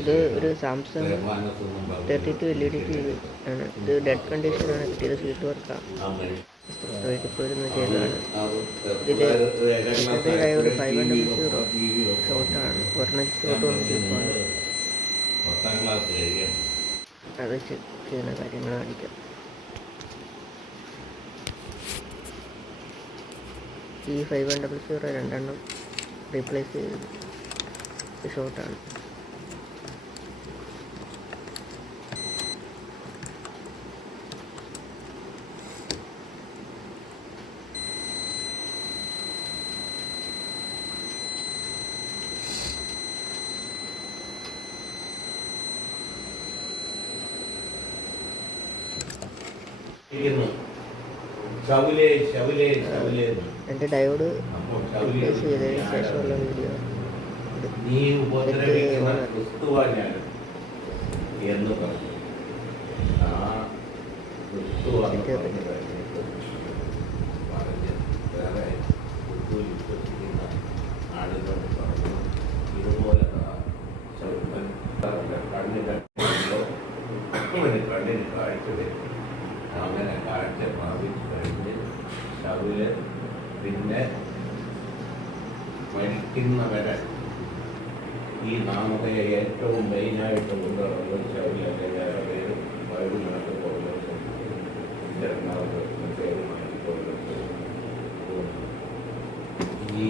ഇത് ഒരു Samsung thirty two L E D T V ആണ്. ഇത് ഡെഡ് കണ്ടീഷനാണ് കിട്ടിയത് സീറ്റ് വർക്കാണ് ഇപ്പോൾ ഇരുന്ന് ചെയ്തതാണ് ഇതിന്റെ ഒരു ഫൈവ് ഹൺഡ്രഡ് സീറോ ഷോട്ടാണ് ഒരെണ്ണം ഷോട്ട് വന്നിട്ടുണ്ട് അത് ചെക്ക് ചെയ്യുന്ന കാര്യങ്ങൾ കാണിക്കാം. ഈ ഫൈവ് ഹൺഡ്രഡ് സീറോ രണ്ടെണ്ണം റീപ്ലേസ് ചെയ്തത് ഇത് ഷോർട്ടാണ് എന്റെ ഡയോഡ് റീപ്ലേസ് ചെയ്തതിന് ശേഷമുള്ള വീഡിയോ നീ ഉപദ്രവിക്കുന്ന ക്രിസ്തുവാ ഞാൻ എന്ന് പറഞ്ഞു. ആ ക്രിസ്തുവാന്ന് തെറ്റ് പറഞ്ഞു വേറെ ക്രിസ്തുവിൽ വിശ്വസിക്കുന്ന ആളുകൾ പറഞ്ഞു ഇതുപോലെ തന്റെ കണ്ണിന് അവന് കണ്ണിന് കാഴ്ച വരും. അങ്ങനെ കാഴ്ച പ്രാപിച്ചു കഴിഞ്ഞ് ശൗൽ പിന്നെ മരിക്കുന്നവരെ ഈ നാമത്തെ ഏറ്റവും മെയിനായിട്ട് കൊണ്ടുവന്നത് ശബരിമലയുടെ പേര് വൈകുന്നേരത്ത് പോകുന്നത് ഈ